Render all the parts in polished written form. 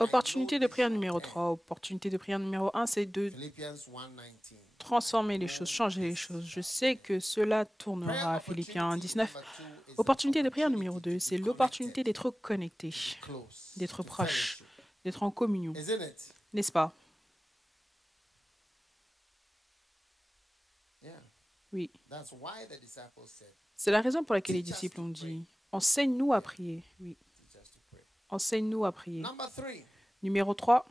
Opportunité de prière numéro 3. Opportunité de prière numéro 1, c'est de transformer les choses, changer les choses. Je sais que cela tournera à Philippiens 19. Opportunité de prière numéro 2, c'est l'opportunité d'être connecté, d'être proche, d'être en communion. N'est-ce pas? Oui. C'est la raison pour laquelle les disciples ont dit, enseigne-nous à prier. Oui. Enseigne-nous à prier. Numéro 3,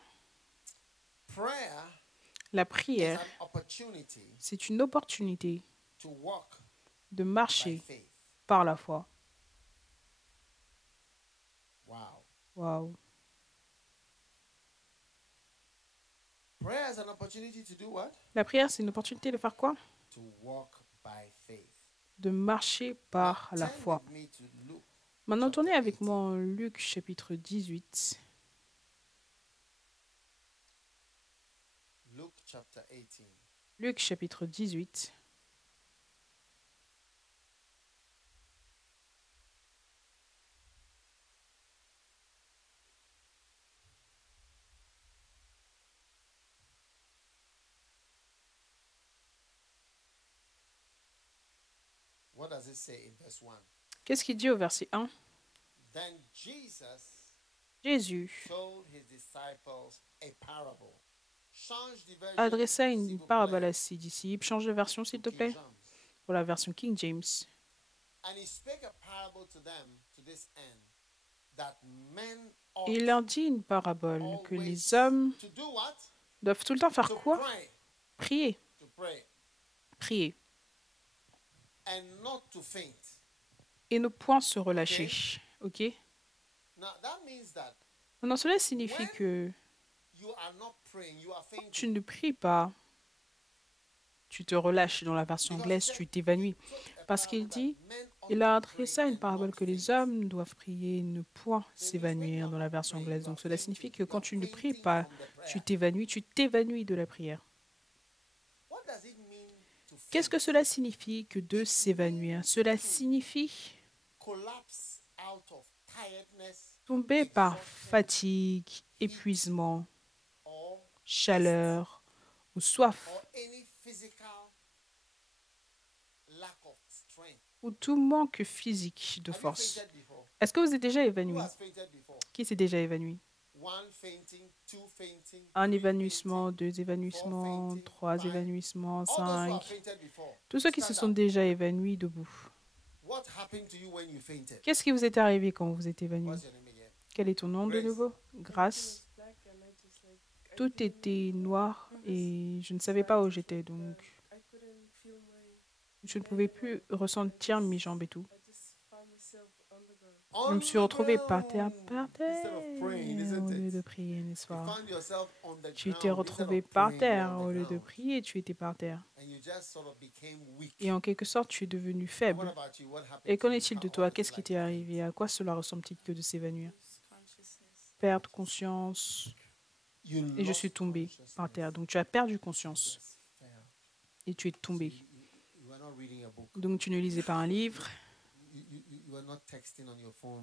la prière, c'est une opportunité de marcher par la foi. Wow. La prière, c'est une opportunité de faire quoi? De marcher par la foi. Maintenant, tournez avec moi en Luc chapitre 18. Luc chapitre 18. Qu'est-ce qu'il dit au verset 1? Jésus adressa une parabole à ses disciples. Change de version, s'il te plaît, pour la version King James. Il leur dit une parabole que les hommes doivent tout le temps faire quoi? Prier. Prier. Et ne point se relâcher. Ok? Maintenant, cela signifie que quand tu ne pries pas, tu te relâches. Dans la version anglaise, tu t'évanouis. Parce qu'il dit, il a adressé une parabole que les hommes doivent prier, ne point s'évanouir dans la version anglaise. Donc cela signifie que quand tu ne pries pas, tu t'évanouis de la prière. Qu'est-ce que cela signifie que de s'évanouir? Cela signifie tomber par fatigue, épuisement, chaleur ou soif, ou tout manque physique de force. Est-ce que vous êtes déjà évanoui? Qui s'est déjà évanoui? Un évanouissement, 2 évanouissements, 3 évanouissements, 5. Tous ceux qui se sont déjà évanouis debout. Qu'est-ce qui vous est arrivé quand vous êtes évanoui? Quel est ton nom de nouveau? Grâce. Tout était noir et je ne savais pas où j'étais, donc je ne pouvais plus ressentir mes jambes et tout. Je me suis retrouvée par terre, au lieu de prier, n'est-ce pas? Tu t'es retrouvé par terre, au lieu de prier, tu étais par terre. Et en quelque sorte, tu es devenu faible. Et qu'en est-il de toi? Qu'est-ce qui t'est arrivé? À quoi cela ressemble-t-il que de s'évanouir? Perdre conscience. Et je suis tombée par terre. Donc tu as perdu conscience. Et tu es tombé. Donc tu ne lisais pas un livre.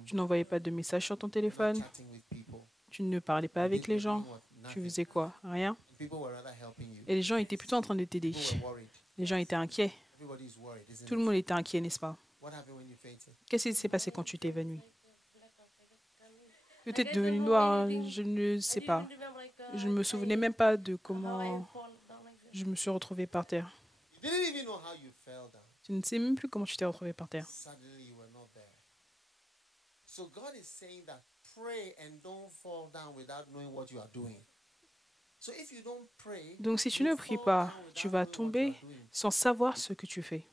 Tu n'envoyais pas de messages sur ton téléphone. Tu ne parlais pas avec les gens. Tu faisais quoi? Rien. Et les gens étaient plutôt en train de t'aider. Les gens étaient inquiets. Tout le monde était inquiet, n'est-ce pas? Qu'est-ce qui s'est passé quand tu t'es évanoui? Tout est devenu noir, je ne sais pas. Je ne me souvenais même pas de comment je me suis retrouvée par terre. Je ne sais même plus comment tu t'es retrouvée par terre. Donc si tu ne pries pas, tu vas tomber sans savoir ce que tu fais.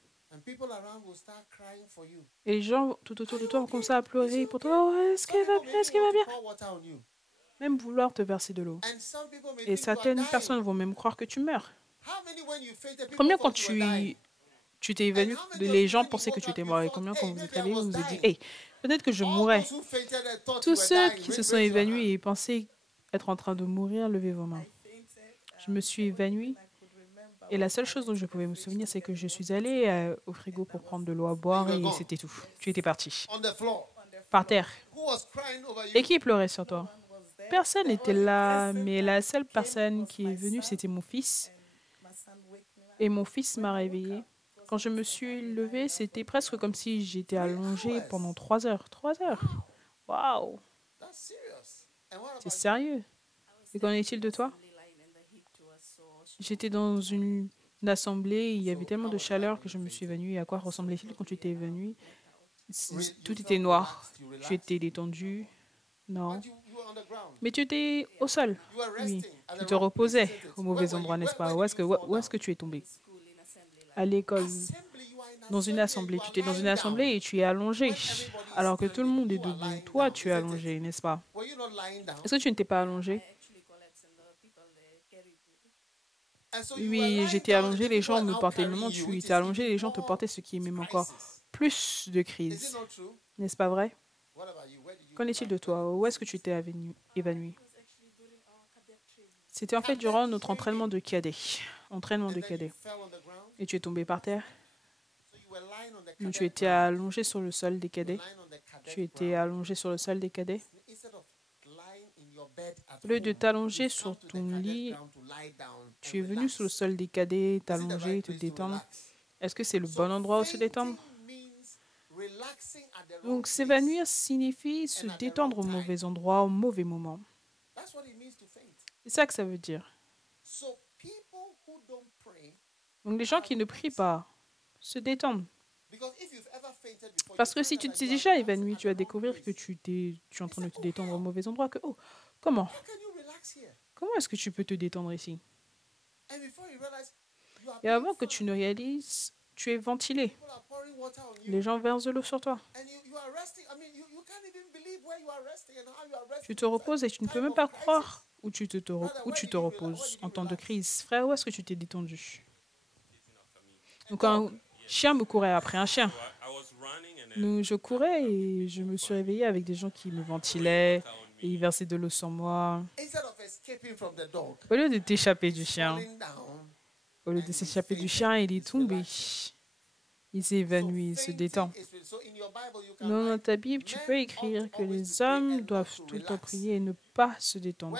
Et les gens tout autour de toi vont commencer à pleurer pour toi. Oh, est-ce qu'elle va bien? Est-ce qu'elle va bien? Même vouloir te verser de l'eau. Et certaines personnes vont même croire que tu meurs. Combien quand tu t'es évanoui, les gens pensaient que tu étais mort. Et combien quand vous êtes réveillé, vous vous êtes dit, hey, peut-être que je mourrais. Tous ceux qui se sont évanouis et pensaient être en train de mourir, levez vos mains. Je me suis évanouie Et la seule chose dont je pouvais me souvenir, c'est que je suis allée au frigo pour prendre de l'eau à boire et c'était tout. Tu étais parti. Par terre. Et qui pleurait sur toi? Personne n'était là, mais la seule personne qui est venue, c'était mon fils. Et mon fils m'a réveillée. Quand je me suis levée, c'était presque comme si j'étais allongée pendant 3 heures. 3 heures. Waouh! C'est sérieux. Et qu'en est-il de toi? J'étais dans une assemblée, il y avait tellement de chaleur que je me suis évanouie. À quoi ressemblait-il quand tu étais évanouie? Tout était noir. Tu étais détendu. Non. Mais tu étais au sol. Oui. Tu te reposais au mauvais endroit, n'est-ce pas? Où est-ce que tu es tombé? À l'école. Dans une assemblée. Tu étais dans une assemblée et tu es allongé. Alors que tout le monde est debout. Toi, tu es allongé, n'est-ce pas? Est-ce que tu n'étais pas allongé? Oui, j'étais allongé, les gens me portaient. Le moment où tu étais allongé, les gens te portaient, ce qui est même encore plus de crise. N'est-ce pas vrai? Qu'en est-il de toi? Où est-ce que tu t'es évanoui? C'était en fait durant notre entraînement de cadet. Entraînement de cadet. Et tu es tombé par terre? Donc, tu étais allongé sur le sol des cadets? Tu étais allongé sur le sol des cadets? Au lieu de t'allonger sur ton lit, tu es venu sur le sol des cadets, t'allonger, te détendre. Est-ce que c'est le bon endroit où se détendre? Donc, s'évanouir signifie se détendre au mauvais endroit, au mauvais moment. C'est ça que ça veut dire. Donc, les gens qui ne prient pas se détendent. Parce que si tu t'es déjà évanoui, tu vas découvrir que tu es en train de te détendre au mauvais endroit. Comment? Comment est-ce que tu peux te détendre ici? Et avant que tu ne réalises, tu es ventilé. Les gens versent de l'eau sur toi. Tu te reposes et tu ne peux même pas croire où tu te reposes en temps de crise. Frère, où est-ce que tu t'es détendu? Donc un chien me courait après un chien. Donc, je courais et je me suis réveillée avec des gens qui me ventilaient et ils versaient de l'eau sur moi. Au lieu de t'échapper du chien, au lieu de s'échapper du chien, il est tombé. Il s'est évanoui, il se détend. Dans ta Bible, tu peux écrire que les hommes doivent tout le temps prier et ne pas se détendre.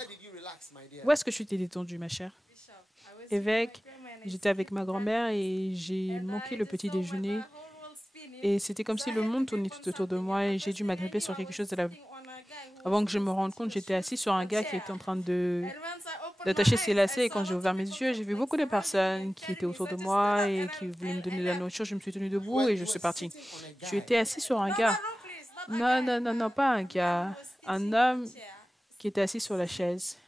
Où est-ce que tu t'es détendu, ma chère? Évêque, j'étais avec ma grand-mère et j'ai manqué le petit déjeuner. Et c'était comme si le monde tournait tout autour de moi et j'ai dû m'agripper sur quelque chose. Avant que je me rende compte, j'étais assis sur un gars qui était en train d'attacher ses lacets. Et quand j'ai ouvert mes yeux, j'ai vu beaucoup de personnes qui étaient autour de moi et qui voulaient me donner de la nourriture. Je me suis tenue debout et je suis partie. Tu étais assis sur un gars. Non, non, non, non, pas un gars. Un homme qui était assis sur la chaise.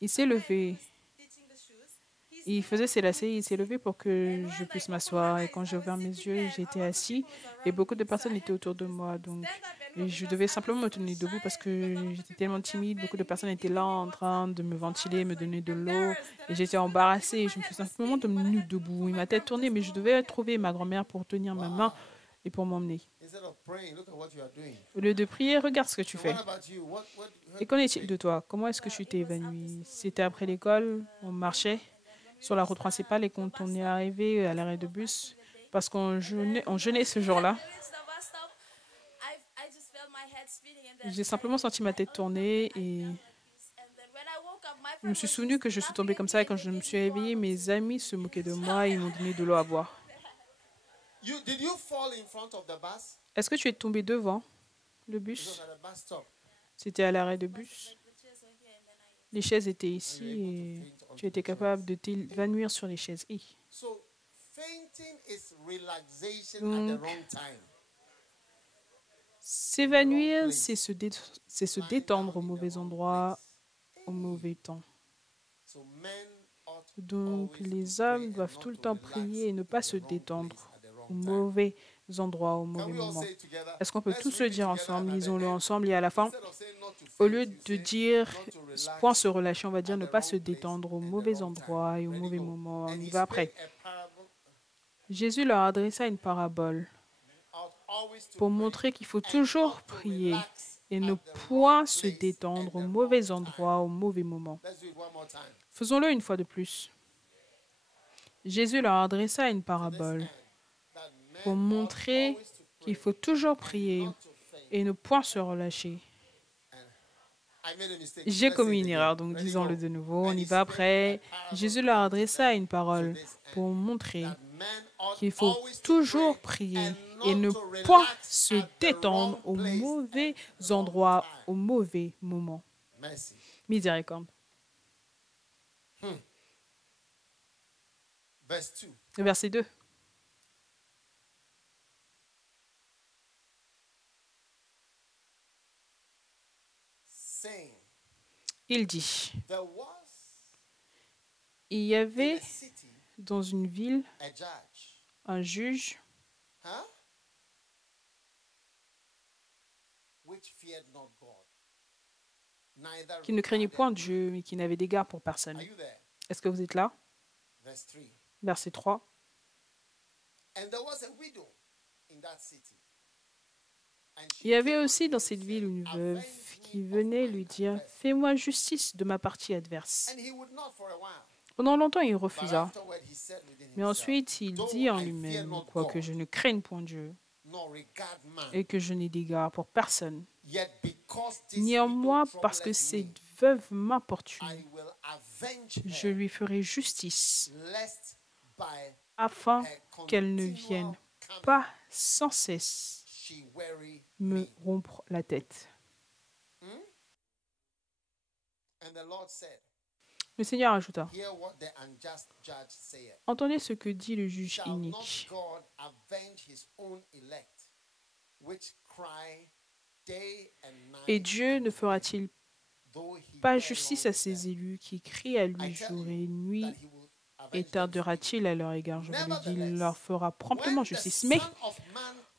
Il s'est levé. Il faisait ses lacets, il s'est levé pour que je puisse m'asseoir. Et quand j'ai ouvert mes yeux, j'étais assis et beaucoup de personnes étaient autour de moi. Donc, je devais simplement me tenir debout parce que j'étais tellement timide. Beaucoup de personnes étaient là en train de me ventiler, me donner de l'eau. Et j'étais embarrassée. Je me suis simplement tenue debout. Il m'a tête tournée, mais je devais trouver ma grand-mère pour tenir ma main et pour m'emmener. Au lieu de prier, regarde ce que tu fais. Et qu'en est-il de toi? Comment est-ce que tu t'es évanoui? C'était après l'école, on marchait sur la route principale et quand on est arrivé à l'arrêt de bus, parce qu'on jeûnait ce jour-là, j'ai simplement senti ma tête tourner et je me suis souvenu que je suis tombée comme ça et quand je me suis réveillée, mes amis se moquaient de moi et ils m'ont donné de l'eau à boire. Est-ce que tu es tombé devant le bus? C'était à l'arrêt de bus. Les chaises étaient ici et tu étais capable de t'évanouir sur les chaises. Donc, s'évanouir, c'est se détendre au mauvais endroit, au mauvais temps. Donc, les hommes doivent tout le temps prier et ne pas se détendre au mauvais endroit, au mauvais moment. Est-ce qu'on peut tous le dire ensemble? Lisons-le ensemble et à la fin, au lieu de dire point se relâcher, on va dire ne pas se détendre au mauvais endroit et au mauvais moment. On y va après. Jésus leur adressa une parabole pour montrer qu'il faut toujours prier et ne point se détendre au mauvais endroit, au mauvais moment. Faisons-le une fois de plus. Jésus leur adressa une parabole pour montrer qu'il faut toujours prier et ne point se relâcher. J'ai commis une erreur, donc disons-le de nouveau. On y va après. Jésus leur adressa une parole pour montrer qu'il faut toujours prier et ne point se détendre aux mauvais endroits, aux mauvais moments. Miséricorde. Verset 2. Il dit, il y avait dans une ville un juge qui ne craignait point Dieu, mais qui n'avait d'égard pour personne. Est-ce que vous êtes là? Verset 3. Il y avait aussi dans cette ville une veuve qui venait lui dire « Fais-moi justice de ma partie adverse. » Pendant longtemps, il refusa. Mais ensuite, il dit en lui-même « Quoique je ne craigne point Dieu et que je n'ai d'égard pour personne, néanmoins, parce que cette veuve m'importune, je lui ferai justice afin qu'elle ne vienne pas sans cesse me rompre la tête. » Le Seigneur ajouta, « Entendez ce que dit le juge inique. Et Dieu ne fera-t-il pas justice à ses élus qui crient à lui jour et nuit, et tardera-t-il à leur égard? Je vous l'ai dit, il leur fera promptement justice. Mais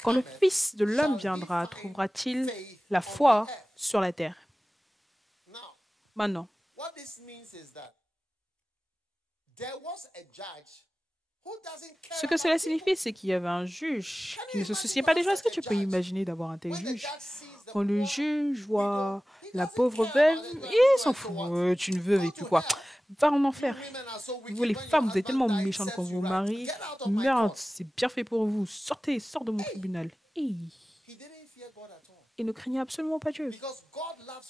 quand le Fils de l'homme viendra, trouvera-t-il la foi sur la terre? Maintenant, ce que cela signifie, c'est qu'il y avait un juge qui ne se souciait pas des gens. Est-ce que tu peux imaginer d'avoir un tel juge? Quand le juge voit la pauvre veuve, il s'en fout. Tu ne veuve et puis quoi? Va en enfer. Vous, les femmes, vous êtes tellement méchantes quand vous vous mariez. Merde, c'est bien fait pour vous. Sortez, sors de mon tribunal. Il ne craignait absolument pas Dieu.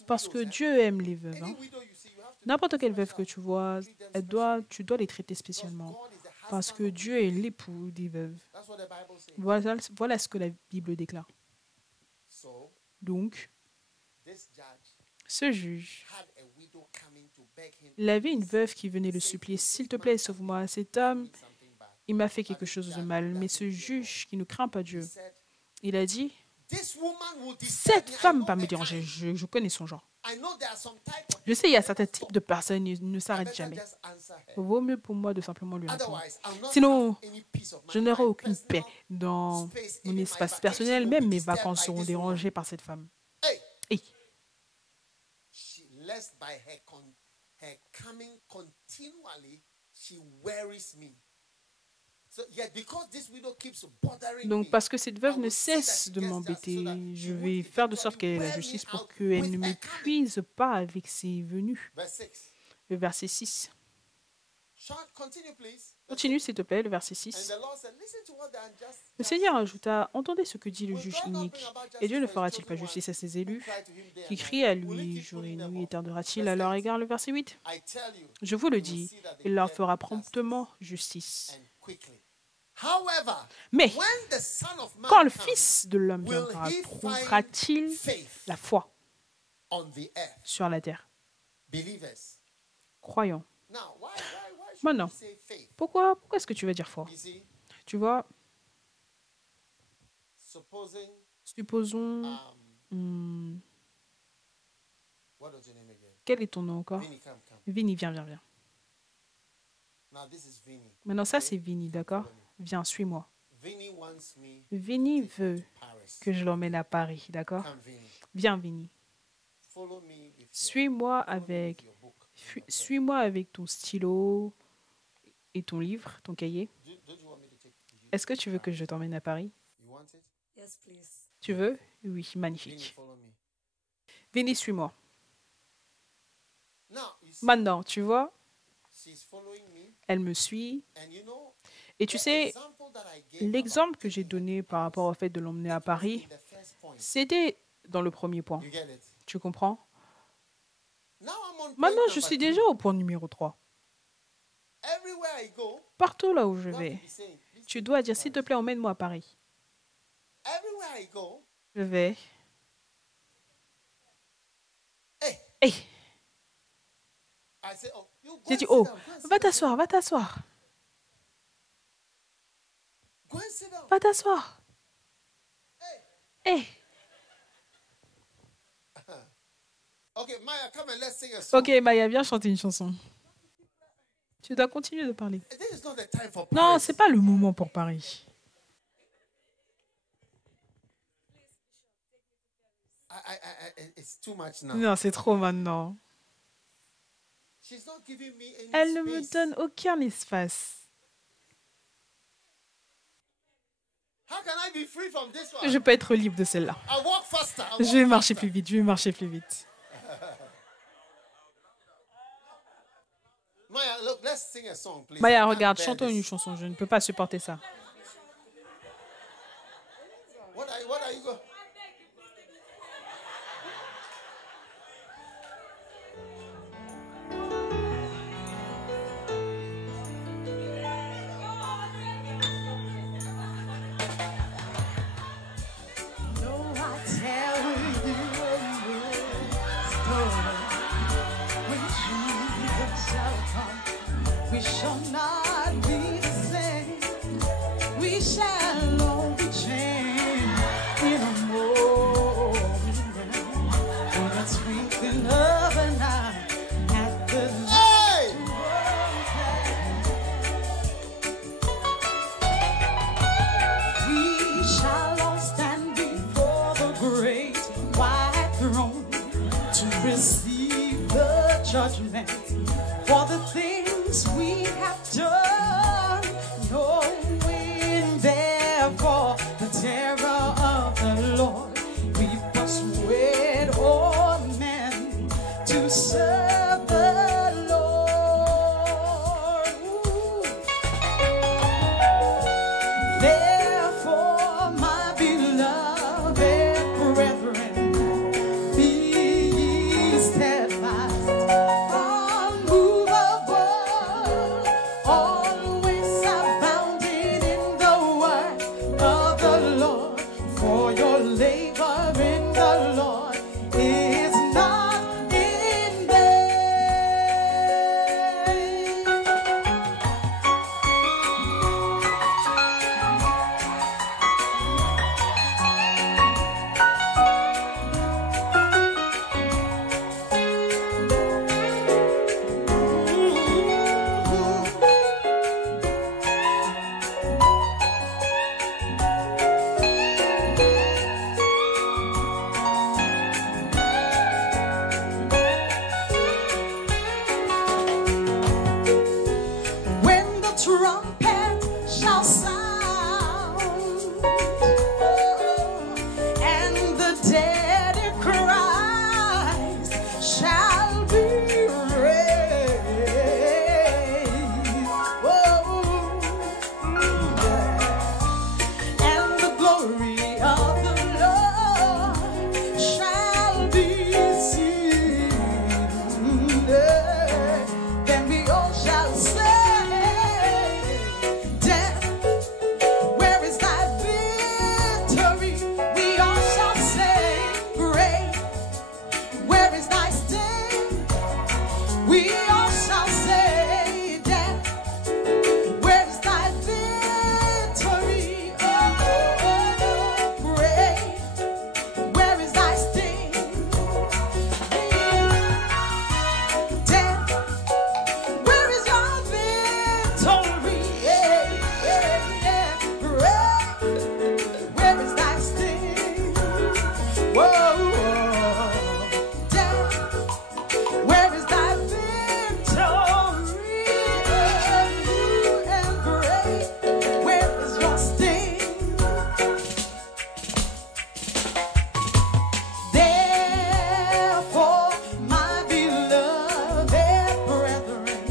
Parce que Dieu aime les veuves. Hein. N'importe quelle veuve que tu vois, tu dois les traiter spécialement. Parce que Dieu est l'époux des veuves. Voilà ce que la Bible déclare. Donc, ce juge, il avait une veuve qui venait le supplier, « S'il te plaît, sauve-moi. Cet homme, il m'a fait quelque chose de mal. » Mais ce juge qui ne craint pas Dieu, il a dit, « Cette femme va me déranger. Je connais son genre. Je sais, il y a certains types de personnes qui ne s'arrêtent jamais. Il vaut mieux pour moi de simplement lui répondre. Sinon, je n'aurai aucune paix dans mon espace personnel. Même mes vacances seront dérangées par cette femme. » Hey. Donc, parce que cette veuve ne cesse de m'embêter, je vais faire de sorte qu'elle ait la justice pour qu'elle ne m'épuise pas avec ses venues. Le verset 6. Continue, s'il te plaît, le verset 6. Le Seigneur ajouta, « Entendez ce que dit le juge inique. Et Dieu ne fera-t-il pas justice à ses élus qui crient à lui jour et nuit, et tardera-t-il à leur égard ?» Le verset 8. Je vous le dis, il leur fera promptement justice. Mais quand le Fils de l'homme viendra, trouvera-t-il la foi sur la terre? Croyons. Maintenant, pourquoi est-ce que tu vas dire foi? Tu vois, supposons... quel est ton nom encore? Vinny, viens. Maintenant, ça, c'est Vinny, d'accord? Viens, suis-moi. Vinny veut que je l'emmène à Paris, d'accord? Viens, Vinny. Suis-moi avec ton stylo et ton livre, ton cahier. Est-ce que tu veux que je t'emmène à Paris? Tu veux? Oui, magnifique. Vinny, suis-moi. Maintenant, tu vois, Elle me suit. Et tu sais, l'exemple que j'ai donné par rapport au fait de l'emmener à Paris, c'était dans le premier point. Tu comprends? Maintenant, je suis déjà au point numéro 3. Partout là où je vais, tu dois dire, s'il te plaît, emmène-moi à Paris. Je vais. Hey! J'ai dit, oh, va t'asseoir, va t'asseoir. Va t'asseoir. Hey! Ok, Maya, viens chanter une chanson. Tu dois continuer de parler. Non, ce n'est pas le moment pour Paris. Non, c'est trop maintenant. Elle ne me donne aucun espace. Je peux être libre de celle-là. Je vais marcher plus vite, je vais marcher plus vite. Maya, regarde, chantons une chanson. Je ne peux pas supporter ça. We shall not be the same. We shall all be changed in a moment. In the twinkling of an eye, at the light. We shall all stand before the great white throne to receive the judgment for the things we have done, knowing therefore the terror of the Lord. We persuade all men to serve the Lord. Therefore, my beloved brethren, be ye steadfast, always abounding in the work of the Lord, for your labor in the Lord is not in vain. When the trumpet shall sound, and the dead in Christ shall be raised, and the glory of the Lord shall be seen, then we all shall say, death, where is thy victory? We all shall say, grave, where is thy sting? We all shall say, death, where is thy victory? Oh, grave, where is thy sting? Death, where is your victory? Where is thy sting? Whoa, death, where is thy victory? And great, where is your sting? Therefore, my beloved brethren,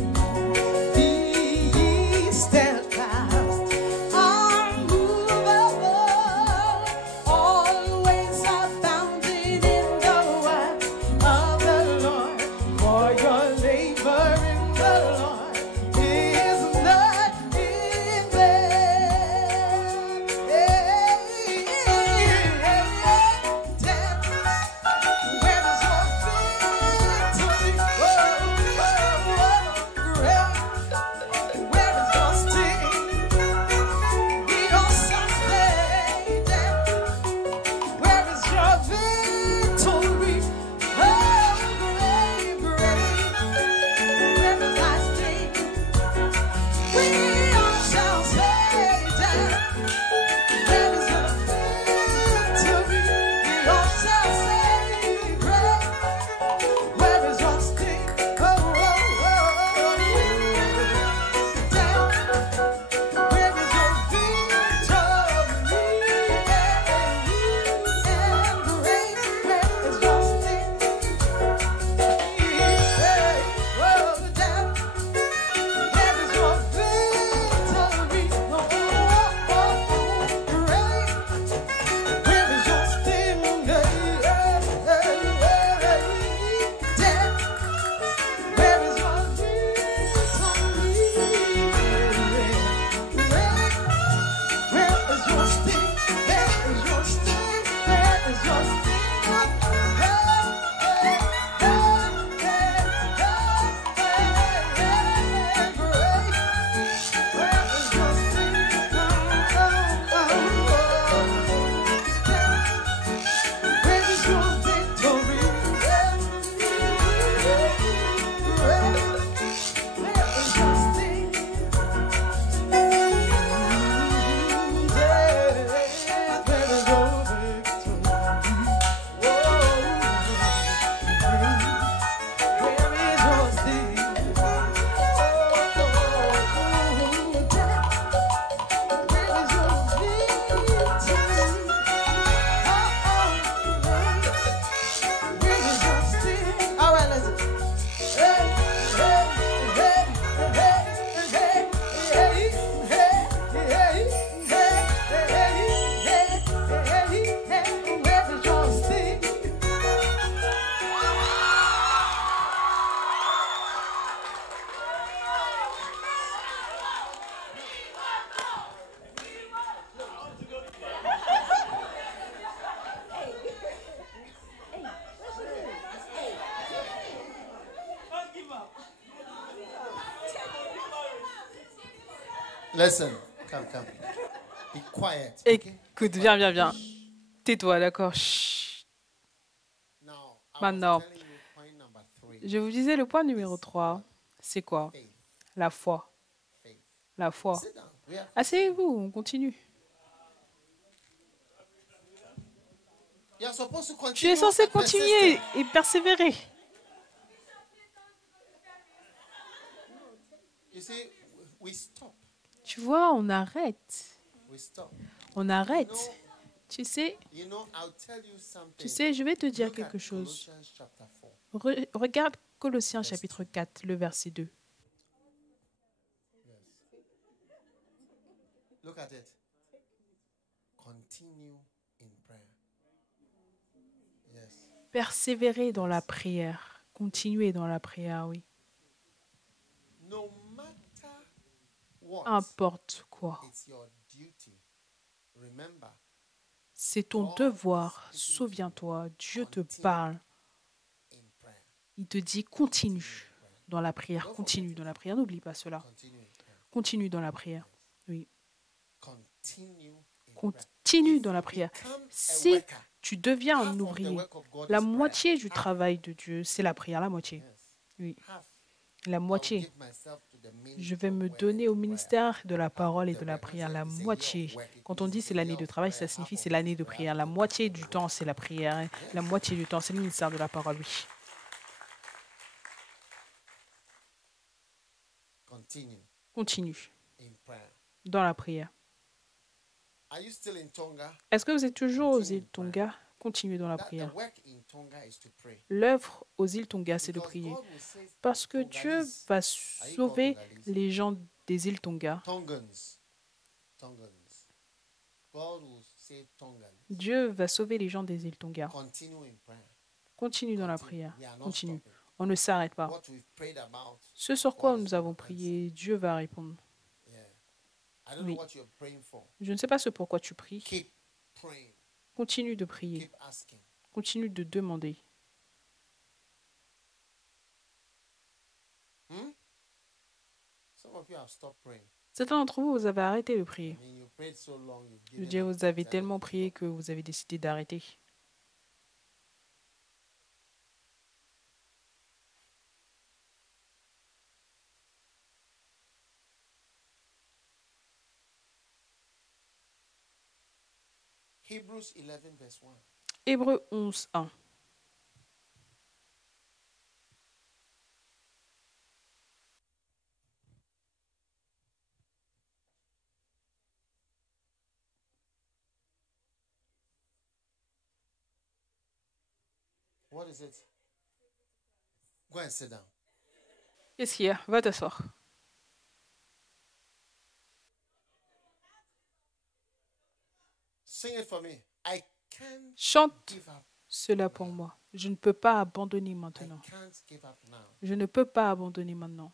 Listen, come. Be quiet. Écoute, viens. Tais-toi, d'accord? Maintenant, je vous disais, le point numéro 3, c'est quoi? La foi. La foi. Asseyez-vous, on continue. Tu es censé continuer et persévérer. Tu vois, on arrête. On arrête. Tu sais, je vais te dire quelque chose. Regarde Colossiens chapitre 4, le verset 2. Persévérer dans la prière. Continuer dans la prière, oui. Importe quoi. C'est ton devoir. Souviens-toi, Dieu te parle. Il te dit continue dans la prière. Continue dans la prière. N'oublie pas cela. Continue dans la prière. Oui. Continue dans la prière. Si tu deviens un ouvrier, la moitié du travail de Dieu, c'est la prière. La moitié. Oui. La moitié. Je vais me donner au ministère de la parole et de la prière. La moitié. Quand on dit c'est l'année de travail, ça signifie c'est l'année de prière. La moitié du temps, c'est la prière. La moitié du temps, c'est le ministère de la parole, oui. Continue dans la prière. Est-ce que vous êtes toujours aux îles Tonga? Continuez dans la prière. L'œuvre aux îles Tonga, c'est de prier. Parce que Dieu va sauver les gens des îles Tonga. Dieu va sauver les gens des îles Tonga. Continue dans la prière. Continue. On ne s'arrête pas. Ce sur quoi nous avons prié, Dieu va répondre. Oui. Je ne sais pas ce pourquoi tu pries. Continue de prier. Continue de demander. Certains d'entre vous, vous avez arrêté de prier. Je veux dire, vous avez tellement prié que vous avez décidé d'arrêter. Hébreux 11, 1. What is it? Go and sit down. Qu'est-ce qu'il y a? Va t'asseoir. Sing it for me. I can't Chante give up. cela pour moi. Je ne peux pas abandonner maintenant. I can't give up now. Je ne peux pas abandonner maintenant.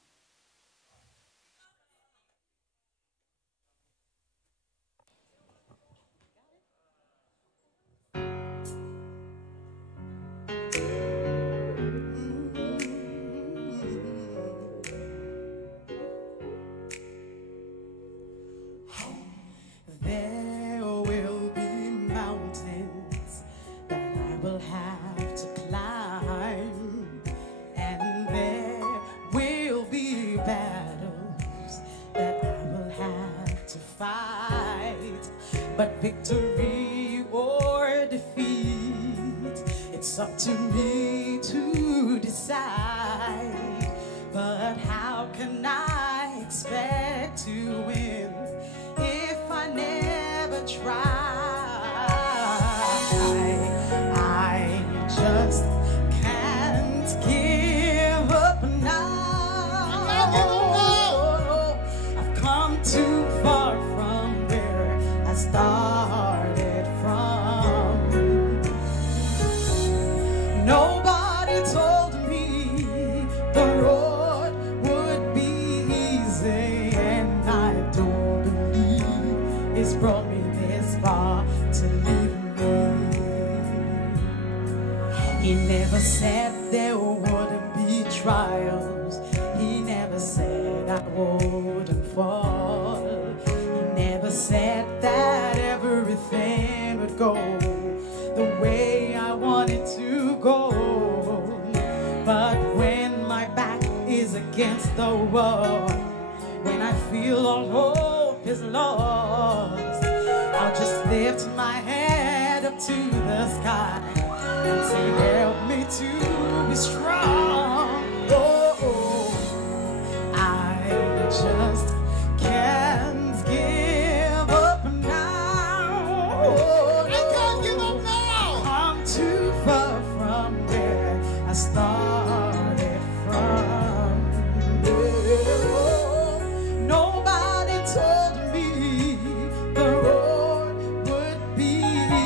There will be mountains that I will have to climb, and there will be battles that I will have to fight. But victory or defeat, it's up to me to decide. But how can I expect to win if I never try? I just can't give up now. I've come too far from where I started from. Nobody told me the road would be easy, and I don't believe it's brought me this far to leave me. He never said there wouldn't be trials. He never said I wouldn't fall. go the way I want it to go. But when my back is against the wall, when I feel all hope is lost, I'll just lift my head up to the sky and say, help me to be strong. Oh, I just can't give up now. Oh, I can't give up now. I'm too far from where I started from. Oh, nobody told me the road would be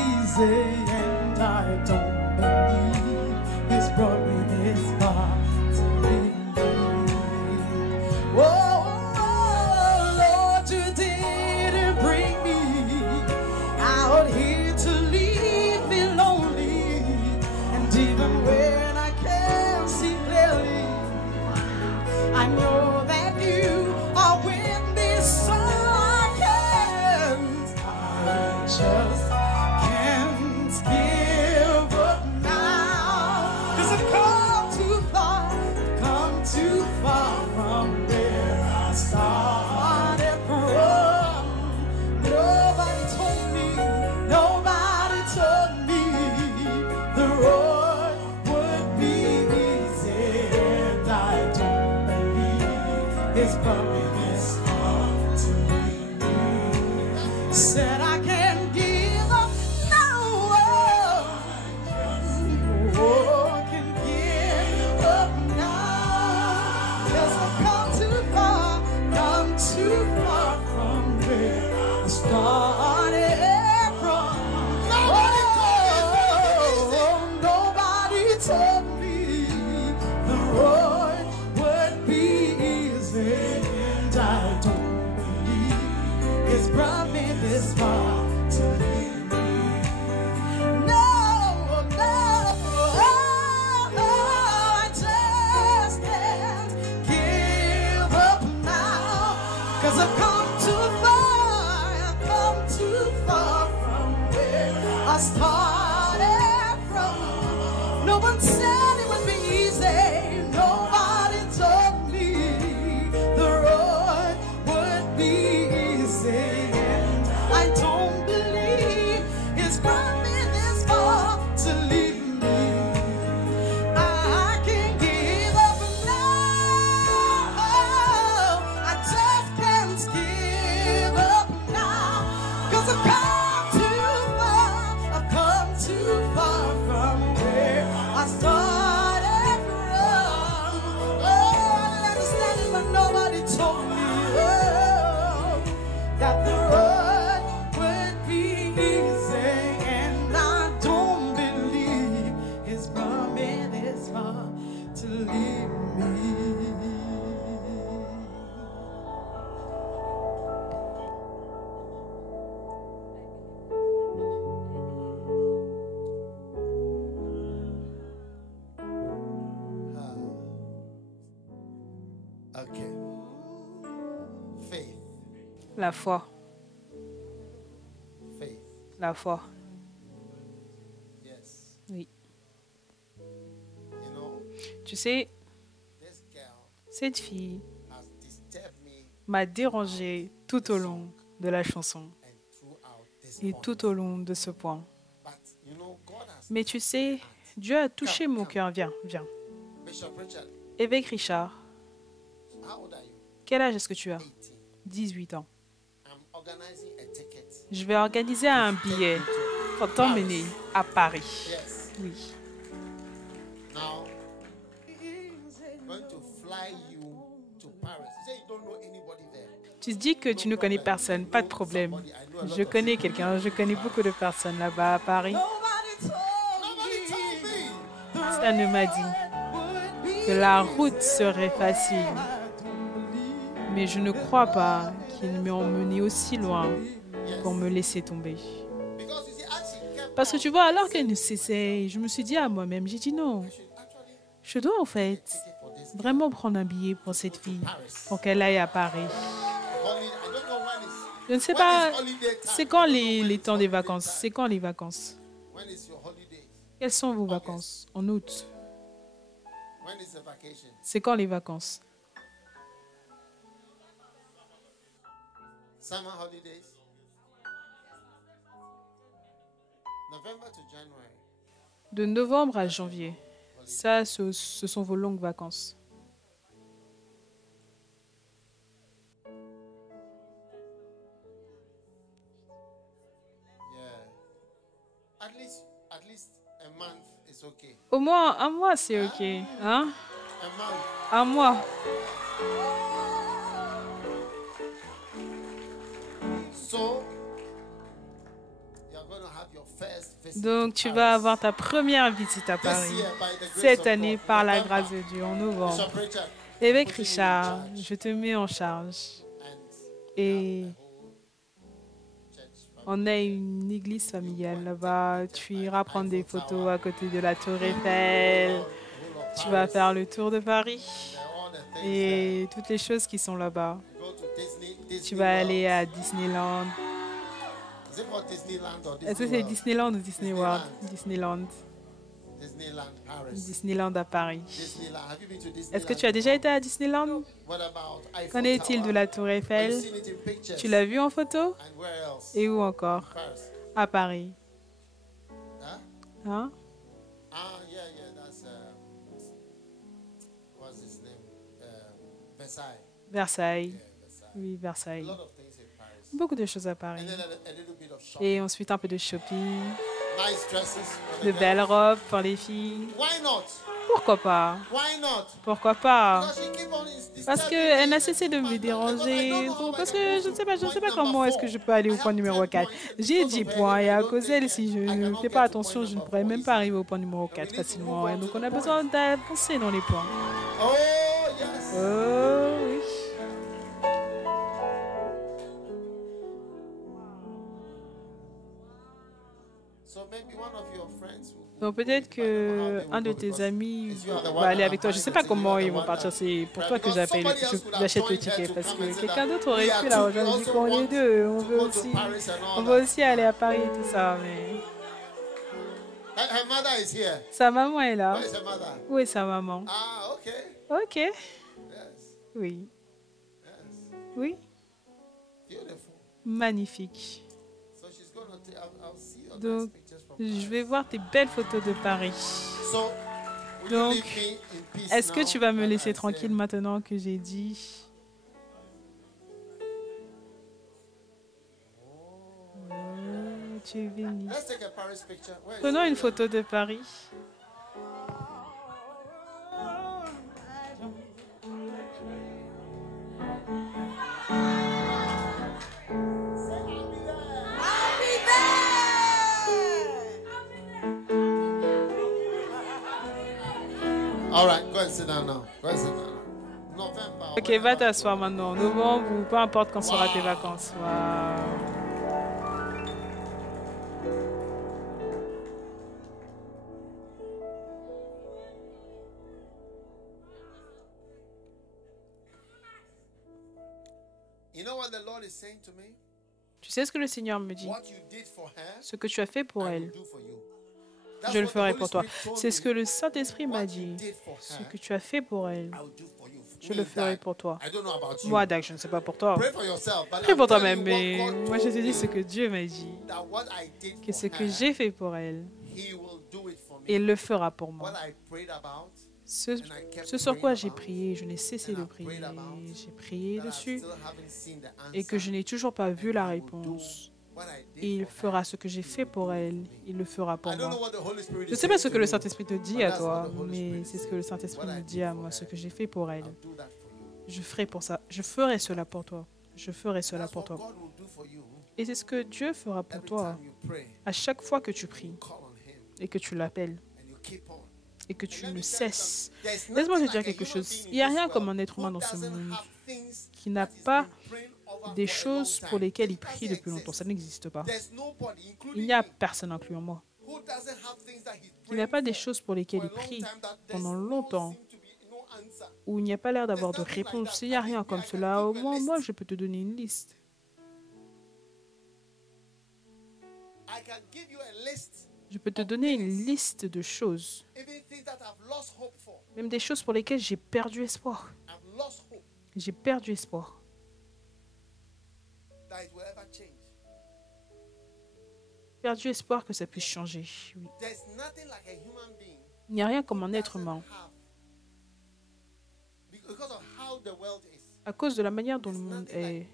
easy, and I don't believe He's brought me this far to leave me. Oh, Lord, you didn't bring me out here to leave me lonely, and even when I can't see clearly, I know that you are with me, so I just can't give up now. 'Cause I've come too far from where I started from. Nobody told me the road would be easy, and I don't believe it's probably this far to leave me. Said I can't give up now. Oh, I can give up now. 'Cause I've come too far from where I started from. Nobody told me the road would be easy, and I don't believe it's brought me this far to leave me. No, I just can't give up now. 'Cause I've come too far from where I started from. No one said it would be easy. Nobody told me the road would be easy, and I don't believe it's brought me this far to leave me. I can't give up now. I just can't give up now. 'Cause I've come too far from where I started from. Oh, I didn't understand it, but nobody told me that the road would be easy, and I don't believe it's brought me this far to leave me. Okay. Faith. La foi. Faith. La foi. Yes. Oui. You know, Tu sais, this girl cette fille has disturbed me m'a dérangé tout au long de la chanson and throughout this et point. tout au long de ce point. But you know, God has. Mais tu sais, Dieu a touché mon cœur. Viens, viens. Bishop Richard, Évêque Richard, how old are you? quel âge est-ce que tu as? 18. 18 ans. I'm organizing a ticket. Je vais organiser un billet pour t'emmener à Paris. Yes. Oui. Now, I'm going to fly you to Paris. You say you don't know anybody there. Tu te dis que tu ne connais personne, pas de problème. Je connais quelqu'un, je connais beaucoup de personnes là-bas à Paris. Nobody told me. Ça ne m'a dit que la route serait facile. Mais je ne crois pas qu'il m'ait emmené aussi loin pour me laisser tomber. Because you see, as she kept Parce que tu vois, alors qu'elle ne cessait, je me suis dit à moi-même, j'ai dit non, actually je dois en fait for this vraiment prendre un billet pour cette fille, pour qu'elle aille à Paris. holiday. I don't know when Je ne sais pas, c'est quand les temps des vacances? C'est quand les vacances? Quelles sont vos vacances? En août. C'est quand les vacances? De novembre à janvier. Ça, ce sont vos longues vacances. Au moins un mois, c'est OK. Hein? Un mois. Donc, tu vas avoir ta première visite à Paris cette année par la grâce de Dieu en novembre. Évêque Richard, je te mets en charge. Et on a une église familiale là-bas. Tu iras prendre des photos à côté de la Tour Eiffel. Tu vas faire le tour de Paris et toutes les choses qui sont là-bas. Tu vas aller à Disneyland. Est-ce que c'est Disneyland ou Disney World? Disneyland. Disneyland à Paris. Est-ce que tu as déjà été à Disneyland? Qu'en est-il de la Tour Eiffel? Tu l'as vu en photo? Et où encore? À Paris. Hein? Versailles. Oui, Versailles. Beaucoup de choses à Paris. Et ensuite un peu de shopping. De belles robes pour les filles. Pourquoi pas? Pourquoi pas? Parce qu'elle n'a cessé de me déranger. Parce que je ne sais pas comment est-ce que je peux aller au point numéro 4. J'ai 10 points et à cause d'elle, si je ne fais pas attention, je ne pourrais même pas arriver au point numéro 4 facilement. Et donc on a besoin d'avancer dans les points. Oh oui. Donc peut-être qu'un de tes amis va aller avec toi. Je ne sais pas comment ils vont partir. C'est pour toi que j'achète le ticket. Parce que quelqu'un d'autre aurait pu là. Aujourd'hui qu'on est deux. On veut aussi aller à Paris et tout ça. Mais... Sa maman est là. Où est sa maman? Ok. Oui. Oui. Magnifique. Donc, je vais voir tes belles photos de Paris. Donc, est-ce que tu vas me laisser tranquille maintenant que j'ai dit? Oh, tu es béni. Prenons une photo de Paris. All right, go and sit down now. Go and sit down now. November. Ok, va t'asseoir maintenant. Novembre ou peu importe quand sera tes vacances. Wow. You know what the Lord is saying to me? Tu sais ce que le Seigneur me dit? What you did for her, Ce que tu as fait pour I will elle, do for you. je le ferai pour toi. C'est ce que le Saint-Esprit m'a dit. Ce que tu as fait pour elle, je le ferai pour toi. Moi, Dag, je ne sais pas pour toi. Prie pour toi-même, mais moi, je te dis ce que Dieu m'a dit. Que ce que j'ai fait pour elle, il le fera pour moi. Ce sur quoi j'ai prié, je n'ai cessé de prier. J'ai prié dessus et que je n'ai toujours pas vu la réponse. Il fera ce que j'ai fait pour elle. Il le fera pour moi. Je ne sais pas ce que le Saint-Esprit te dit à toi, mais c'est ce que le Saint-Esprit me dit à moi, ce que j'ai fait pour elle. Je ferai pour ça. Je ferai cela pour toi. Je ferai cela pour toi. Et c'est ce que Dieu fera pour toi à chaque fois que tu pries et que tu l'appelles et que tu ne cesses. Laisse-moi te dire quelque chose. Il n'y a rien comme un être humain dans ce monde qui n'a pas des choses pour lesquelles il prie depuis longtemps. Ça n'existe pas. Il n'y a personne, incluant moi, qui n'a pas des choses pour lesquelles il prie pendant longtemps, où il n'y a pas l'air d'avoir de réponse. S'il n'y a rien comme cela, au moins, moi, je peux te donner une liste. Je peux te donner une liste de choses, même des choses pour lesquelles j'ai perdu espoir. J'ai perdu espoir. Perdu espoir que ça puisse changer. Oui. Il n'y a rien comme un être humain. À cause de la manière dont le monde est,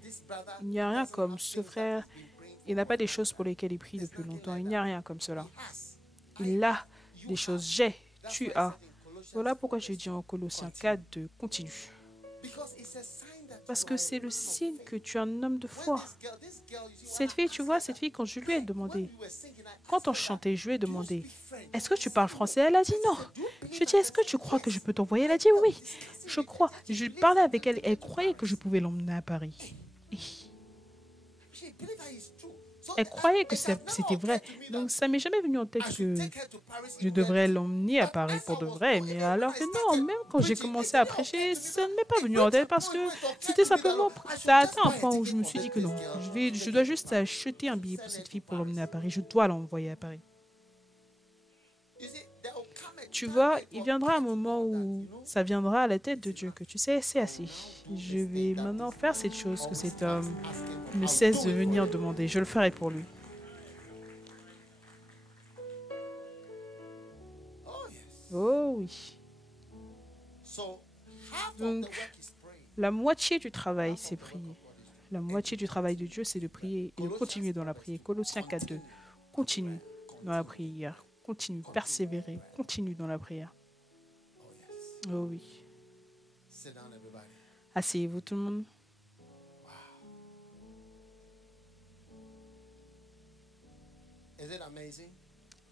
il n'y a rien comme ce frère. Il n'a pas des choses pour lesquelles il prie depuis longtemps. Il n'y a rien comme cela. Il a des choses. J'ai, tu as. Voilà pourquoi je dis en Colossiens 4 de continue. Parce que c'est le signe que tu es un homme de foi. Cette fille, tu vois, cette fille, quand je lui ai demandé, quand on chantait, je lui ai demandé, est-ce que tu parles français? Elle a dit non. Je lui ai dit, est-ce que tu crois que je peux t'envoyer? Elle a dit oui, je crois. Je parlais avec elle, elle croyait que je pouvais l'emmener à Paris. Elle croyait que c'était vrai. Donc, ça ne m'est jamais venu en tête que je devrais l'emmener à Paris pour de vrai. Mais alors que non, même quand j'ai commencé à prêcher, ça ne m'est pas venu en tête parce que c'était simplement... Ça a atteint un point où je me suis dit que non, je dois juste acheter un billet pour cette fille pour l'emmener à Paris. Je dois l'envoyer à Paris. Tu vois, il viendra un moment où ça viendra à la tête de Dieu que tu sais, c'est assez. Je vais maintenant faire cette chose que cet homme ne cesse de venir demander. Je le ferai pour lui. Oh oui. Donc, la moitié du travail, c'est prier. La moitié du travail de Dieu, c'est de prier et de continuer dans la prière. Colossiens 4:2. Continue dans la prière. Continue, persévérer, continue dans la prière. Oh oui. Asseyez-vous tout le monde.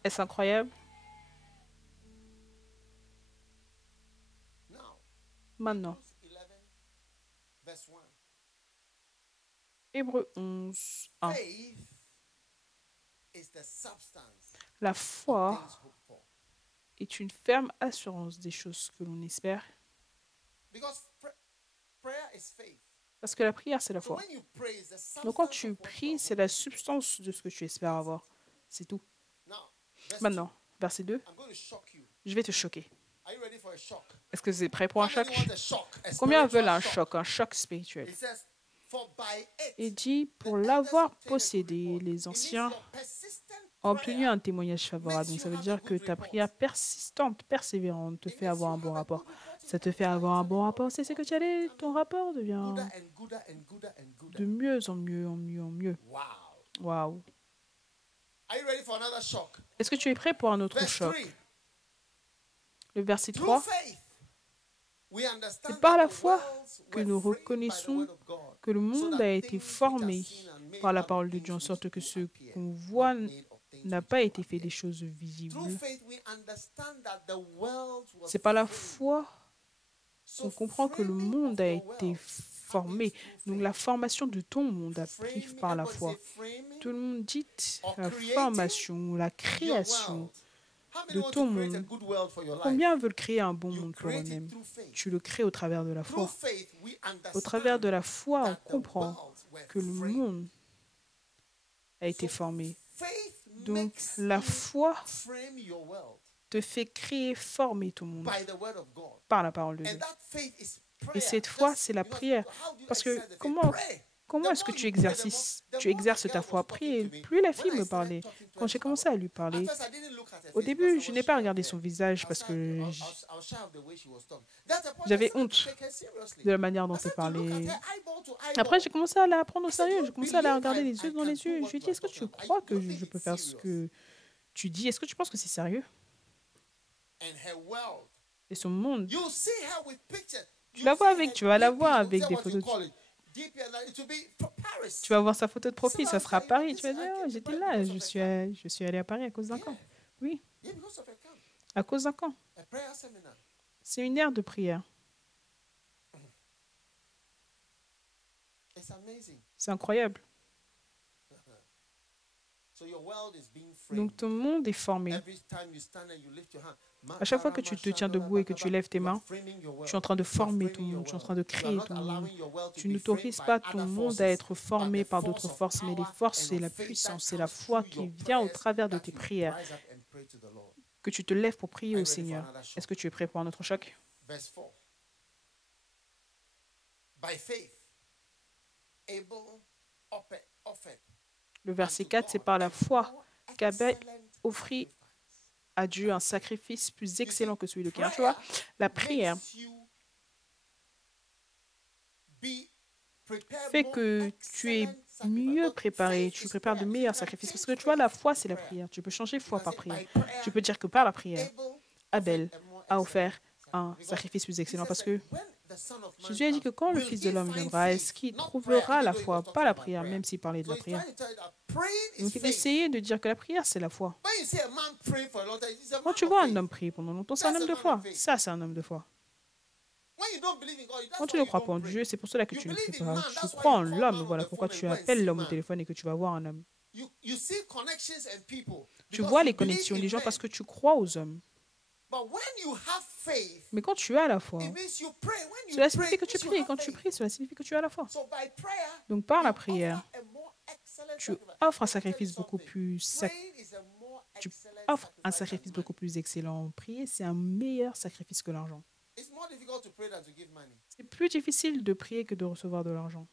Est-ce incroyable? Maintenant. Hébreux 11, 1. La foi est une ferme assurance des choses que l'on espère. Parce que la prière, c'est la foi. Donc quand tu pries, c'est la substance de ce que tu espères avoir. C'est tout. Maintenant, verset 2. Je vais te choquer. Est-ce que vous êtes prêt pour un choc? Combien veulent un choc spirituel? Il dit, pour l'avoir possédé, les anciens ont obtenu un témoignage favorable. Donc ça veut dire que ta prière persistante, persévérante, te fait avoir un bon rapport. Ça te fait avoir un bon rapport. C'est ce que tu as, ton rapport devient de mieux en mieux, en mieux, en mieux. Waouh. Est-ce que tu es prêt pour un autre choc? Le verset 3. C'est par la foi que nous reconnaissons que le monde a été formé par la parole de Dieu, en sorte que ce qu'on voit n'a pas été fait des choses visibles. C'est par la foi qu'on comprend que le monde a été formé. Donc la formation de ton monde a pris par la foi. Tout le monde dit la formation, la création de ton monde. Combien veulent créer un bon monde pour eux-mêmes? Tu le crées au travers de la foi. Au travers de la foi, on comprend que le monde a été formé. Donc, la foi te fait créer, former ton monde par la parole de Dieu. Et cette foi, c'est la prière. Parce que comment est-ce que tu exerces ta foi? Prier. Plus la fille me parlait. Quand j'ai commencé à lui parler, au début, je n'ai pas regardé son visage parce que j'avais honte de la manière dont elle parlait. Après, j'ai commencé à la prendre au sérieux. J'ai commencé à la regarder les yeux dans les yeux. Je lui ai dit, est-ce que tu crois que je peux faire ce que tu dis? Est-ce que tu penses que c'est sérieux? Et son monde, tu vas la voir avec des photos. Tu vas voir sa photo de profil, ça sera à Paris. Tu vas dire, oh, j'étais là, je suis allé à Paris à cause d'un camp. Oui, à cause d'un camp. C'est une ère de prière. C'est incroyable. Donc ton monde est formé. À chaque fois que tu te tiens debout et que tu lèves tes mains, tu es en train de former ton monde, tu es en train de créer ton monde. Tu n'autorises pas ton monde à être formé par d'autres forces, mais les forces, c'est la puissance, c'est la foi qui vient au travers de tes prières, que tu te lèves pour prier au Seigneur. Est-ce que tu es prêt pour un autre choc? Le verset 4, c'est par la foi qu'Abel offrit à Dieu un sacrifice plus excellent que celui de Caïn. Tu vois, la prière fait que tu es mieux préparé, tu prépares de meilleurs sacrifices. Parce que tu vois, la foi, c'est la prière. Tu peux changer foi par prière. Tu peux dire que par la prière, Abel a offert un sacrifice plus excellent. Parce que Jésus a dit que quand le Fils de l'homme viendra, est-ce qu'il trouvera la foi, pas la prière, même s'il parlait de la prière. Donc il essayait de dire que la prière, c'est la foi. Quand tu vois un homme prier pendant longtemps, c'est un homme de foi. Ça, c'est un homme de foi. Quand tu ne crois pas en Dieu, c'est pour cela que tu ne pries pas. Tu crois en l'homme, voilà pourquoi tu appelles l'homme au téléphone et que tu vas voir un homme. Tu vois les connexions des gens parce que tu crois aux hommes. Mais quand tu as la foi, cela signifie que tu pries. Et quand tu pries, cela signifie que tu as la foi. Donc par la prière, tu offres un sacrifice beaucoup plus excellent. Prier, c'est un meilleur sacrifice que l'argent. C'est plus difficile de prier que de recevoir de l'argent.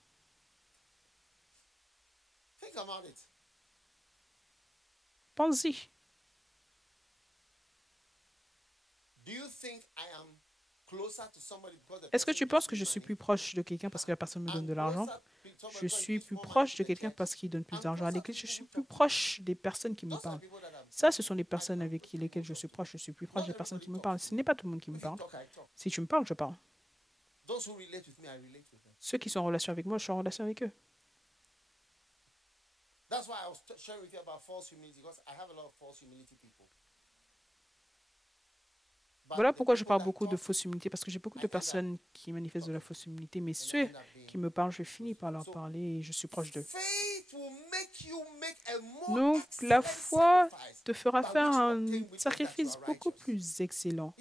Pense-y. Est-ce que tu penses que je suis plus proche de quelqu'un parce que la personne me donne de l'argent? Je suis plus proche de quelqu'un parce qu'il donne plus d'argent à l'église. Je suis plus proche des personnes qui me parlent. Ça, ce sont les personnes avec lesquelles je suis proche. Je suis plus proche des personnes qui me parlent. Ce n'est pas tout le monde qui me parle. Si tu me parles, je parle. Ceux qui sont en relation avec moi, je suis en relation avec eux. Voilà pourquoi je parle beaucoup de fausse humilité, parce que j'ai beaucoup de personnes qui manifestent de la fausse humilité, mais ceux qui me parlent, je finis par leur parler et je suis proche d'eux. Donc, la foi te fera faire un sacrifice beaucoup plus excellent.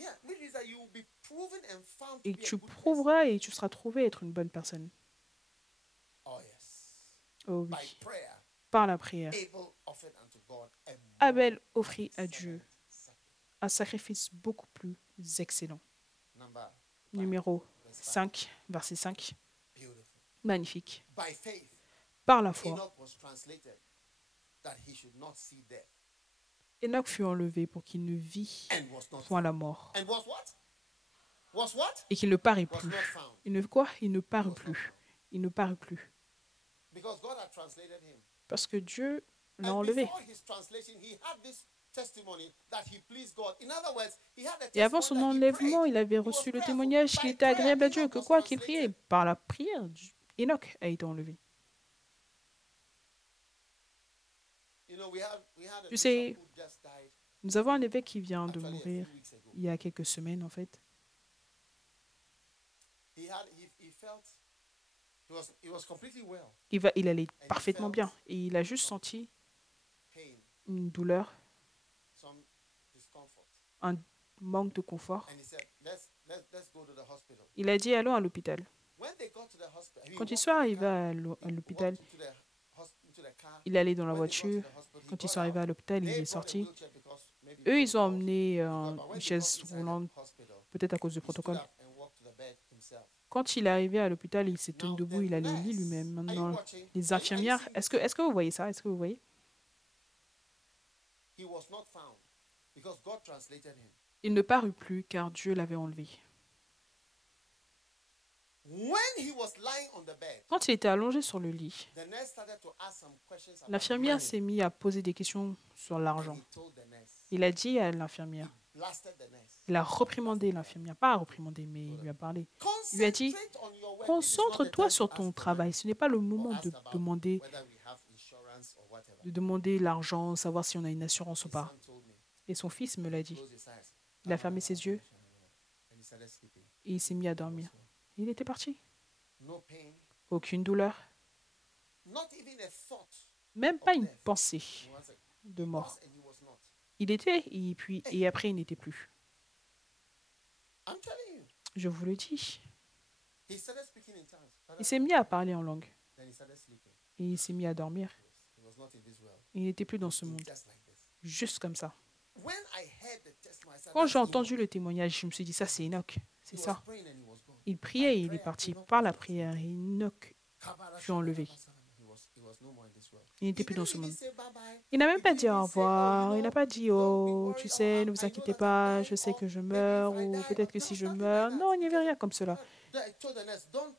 Et tu prouveras et tu seras trouvé être une bonne personne. Oh oui. Par la prière. Abel offrit à Dieu un sacrifice beaucoup plus excellent. Numéro 5, verset 5. Magnifique. Par la foi, Enoch fut enlevé pour qu'il ne vit point la mort. Et qu'il ne parut plus. Il ne parut plus. Il ne parut plus. Parce que Dieu l'a enlevé. Et avant son enlèvement, il avait reçu le témoignage qu'il était agréable à Dieu, que quoi qu'il priait, par la prière, Enoch a été enlevé. Tu sais, nous avons un évêque qui vient de mourir il y a quelques semaines, en fait. Il allait parfaitement bien. Et il a juste senti une douleur, un manque de confort. Il a dit, allons à l'hôpital. Quand ils sont arrivés à l'hôpital, il est allé dans la voiture. Quand ils sont arrivés à l'hôpital, il est sorti. Eux, ils ont emmené une chaise roulante, peut-être à cause du protocole. Quand il est arrivé à l'hôpital, il s'est tenu debout, il allait au lit lui-même. Maintenant, les infirmières, est-ce que vous voyez ça? Est-ce que vous voyez? Il ne parut plus car Dieu l'avait enlevé. Quand il était allongé sur le lit, l'infirmière s'est mise à poser des questions sur l'argent. Il a dit à l'infirmière, il a reprimandé l'infirmière, pas reprimandé, mais il lui a parlé. Il lui a dit, concentre-toi sur ton travail. Ce n'est pas le moment de demander l'argent, savoir si on a une assurance ou pas. Et son fils me l'a dit. Il a fermé ses yeux et il s'est mis à dormir. Il était parti. Aucune douleur. Même pas une pensée de mort. Il était, et après, il n'était plus. Je vous le dis. Il s'est mis à parler en langue. Et il s'est mis à dormir. Il n'était plus dans ce monde. Juste comme ça. Quand j'ai entendu le témoignage, je me suis dit, ça c'est Enoch. C'est ça. Il priait et il est parti par la prière. Et Enoch fut enlevé. Il n'était plus dans ce monde. Il n'a même pas dit au revoir. Il n'a pas dit, oh, tu sais, ne vous inquiétez pas, je sais que je meurs, ou peut-être que si je meurs. Non, il n'y avait rien comme cela.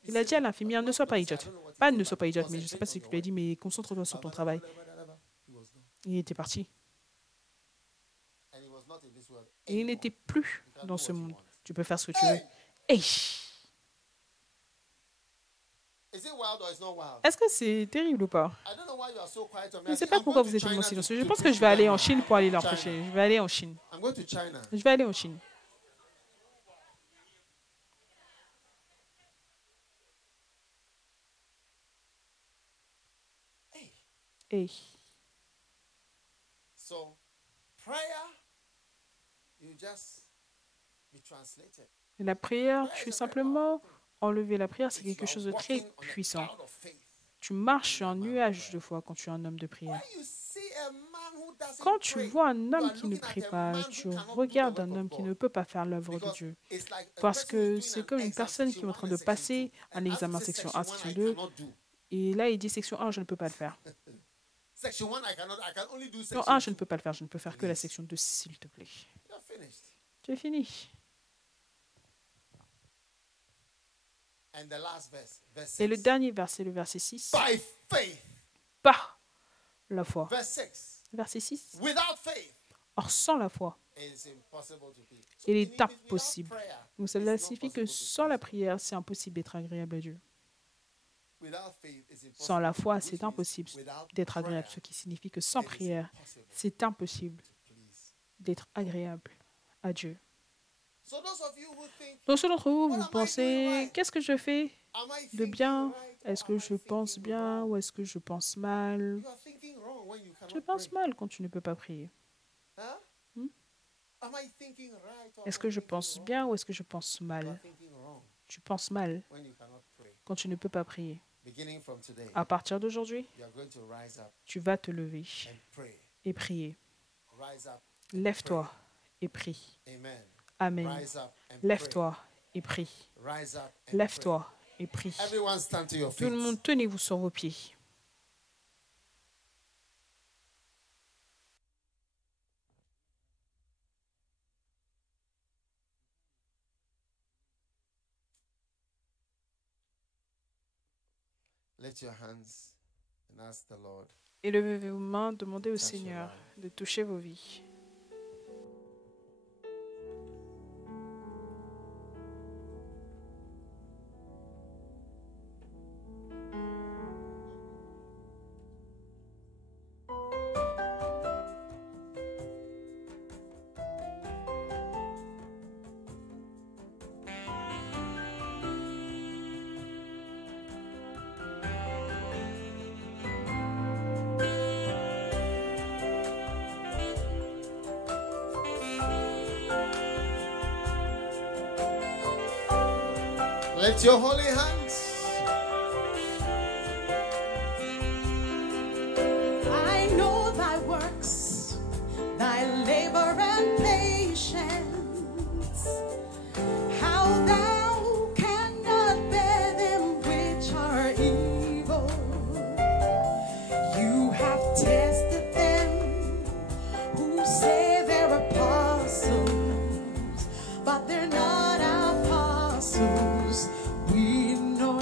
Il a dit à l'infirmière, ne sois pas idiote. Pas ne sois pas idiote, mais je ne sais pas si tu lui as dit, mais concentre-toi sur ton travail. Il était parti. Et il n'était plus dans ce monde. Tu peux faire ce que tu veux. Hey! Est-ce que c'est terrible ou pas? Je ne sais pas pourquoi vous êtes tellement silencieux. Je pense que je vais aller en Chine pour aller l'empêcher. Je vais aller en Chine. Je vais aller en Chine. Hey. La prière, je suis simplement enlever la prière, c'est quelque chose de très puissant. Tu marches sur un nuage de foi quand tu es un homme de prière. Quand tu vois un homme qui ne prie pas, tu regardes un homme qui ne peut pas faire l'œuvre de Dieu. Parce que c'est comme une personne qui est en train de passer un examen section 1, section 2, et là il dit section 1, je ne peux pas le faire. Section 1, je ne peux pas le faire, je ne peux faire que la section 2, s'il te plaît. Tu es fini. Et le dernier verset, le verset 6. Par la foi. Verset 6. Or, sans la foi, il est impossible. Donc, cela signifie que sans la prière, c'est impossible d'être agréable à Dieu. Sans la foi, c'est impossible d'être agréable, ce qui signifie que sans prière, c'est impossible d'être agréable à Dieu. Donc, ceux d'entre vous, vous pensez, qu'est-ce que je fais de bien? Est-ce que je pense bien ou est-ce que je pense mal? Tu penses mal quand tu ne peux pas prier. Est-ce que je pense bien ou est-ce que je pense mal? Tu penses mal quand tu ne peux pas prier. À partir d'aujourd'hui, tu vas te lever et prier. Lève-toi et prie. Amen. Lève-toi et prie. Lève-toi et prie. Tout le monde, tenez-vous sur vos pieds. Et levez vos mains, demandez au Seigneur de toucher vos vies. Lift your holy hands. I know thy works, thy labor and patience, how thou cannot bear them which are evil. You have tested them who say they're apostles, but they're not apostles. We know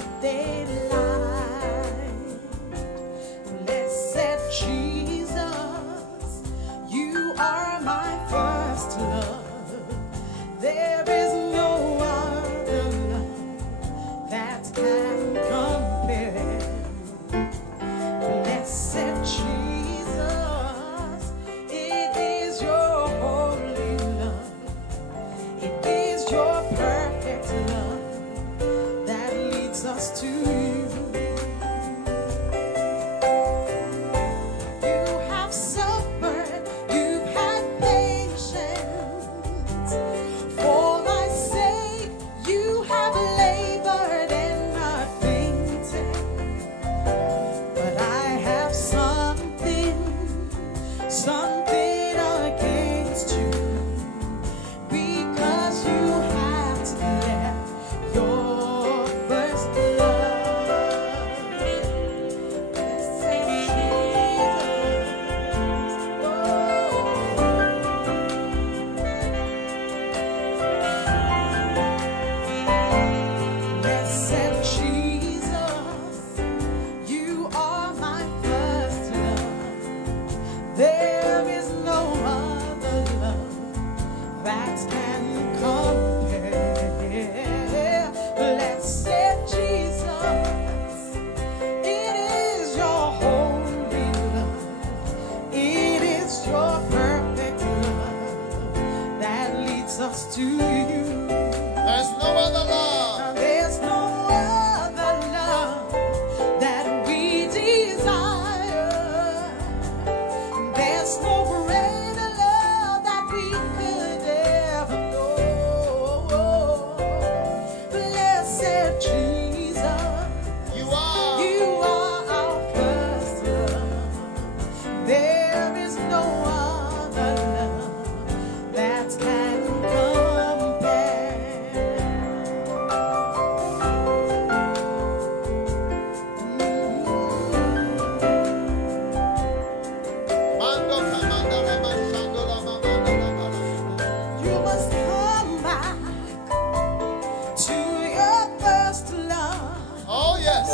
that can compare. Blessed Jesus, it is your holy love, it is your perfect love that leads us to you. There's no other love. There's no other love that we desire. There's no greater love that we could ever know. Blessed Jesus, You are. you are our first love. There is no other love that can compare. Mando kamanda rama shando la mama la la la. You must come back to your first love. Oh yes.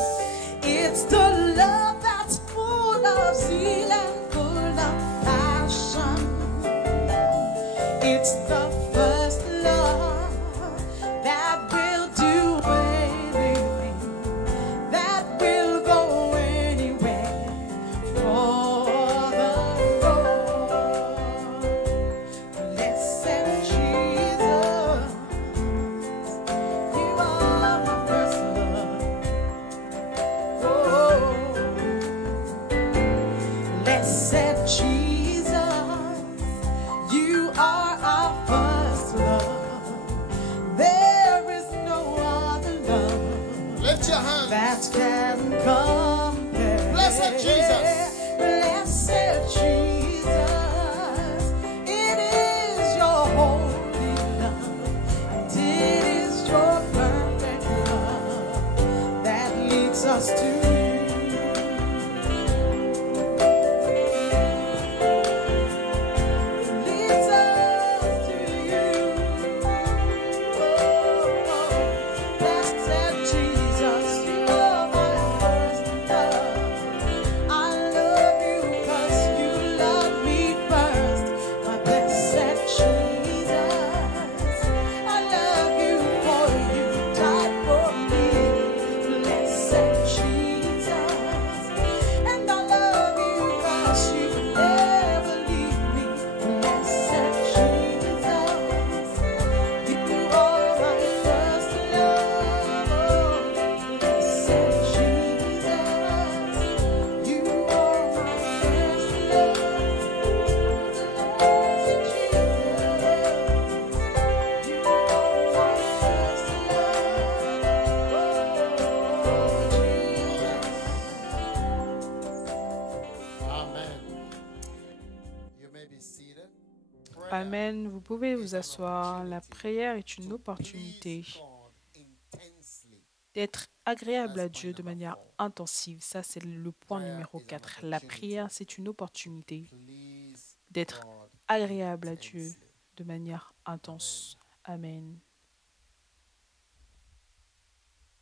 It's the love that's full of zeal and full of passion. It's the first love that will do anything, that will go anywhere for the Lord. Blessed Jesus, you are my first love. Oh, blessed Jesus, you are our first love. There is no other love Lift your hands. that can compare. Blessed Jesus. Blessed Jesus, it is your holy love, and it is your perfect love that leads us to you. Leads us to you. Blessed Jesus, you are my first love. I love you 'cause you love me first. My blessed Jesus, I love you for you died for me. Blessed Jesus, and I love you 'cause you never leave me. Blessed Jesus, you are my first love. Blessed Jesus, you are my first love. Blessed Jesus, you are my first love. Amen. You may be seated. Prayer Amen. Vous pouvez vous asseoir. La prière est une opportunité please God intensely. d'être agréable à Dieu de manière intensive. Ça, c'est le point numéro 4. La prière, c'est une opportunité Please d'être God agréable à Dieu intensely. de manière intense. Amen.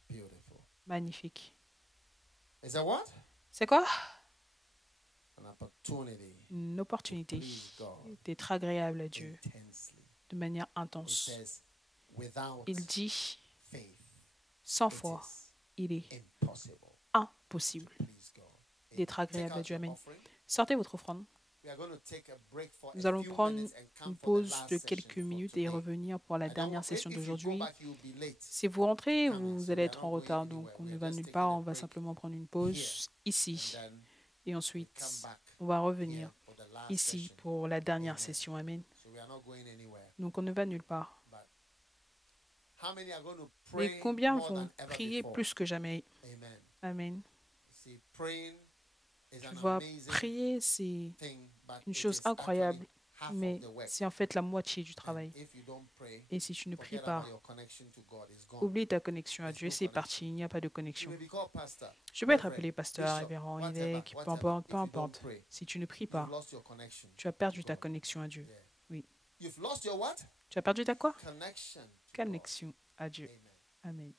Beautiful. Magnifique. Is that what? C'est quoi? An opportunity Une opportunité please God d'être agréable à Dieu intensely. de manière It intense. says, without Il dit, faith, sans it foi, is il est impossible impossible to please God. d'être Take agréable à out Dieu. your Amen. offering. Sortez votre offrande. We are going to take a break for Nous a allons few prendre minutes and come une for the pause last de session quelques for minutes et today. revenir pour la I don't- dernière if session you go d'aujourd'hui. back, you'll be late. Si vous rentrez, Coming, vous so allez we are être not en going retard, donc anywhere. on We ne are va just nulle taking part, a on va break simplement prendre une here, pause and ici. then Et we ensuite, come back on va here revenir for the last ici session. pour la dernière Amen. session. Amen. So we are not going anywhere. Donc on ne va nulle part. But how many are going to Mais pray combien more vont than ever prier before? plus que jamais? Amen. Amen. See, praying is Tu an vois, amazing prier, c'est thing, but une it chose is actually incroyable, half mais of the work. c'est en fait la moitié du And travail. if you don't pray, Et si tu ne pries forget about pas, your connection to God. It's gone. oublie ta connexion à There's Dieu, no c'est connection. parti, il n'y a pas de You connexion. may be called pastor, Je peux être reverend, appelé pasteur, bishop, révérend, whatever, évêque, peu whatever. importe, peu If you don't importe. pray, Si tu ne pries you've pas, lost your connection. tu as perdu ta God. connexion à Dieu. Yeah. Oui. You've lost your what? Tu as perdu ta quoi? Connection to God. Connexion à Dieu. Amen. Amen.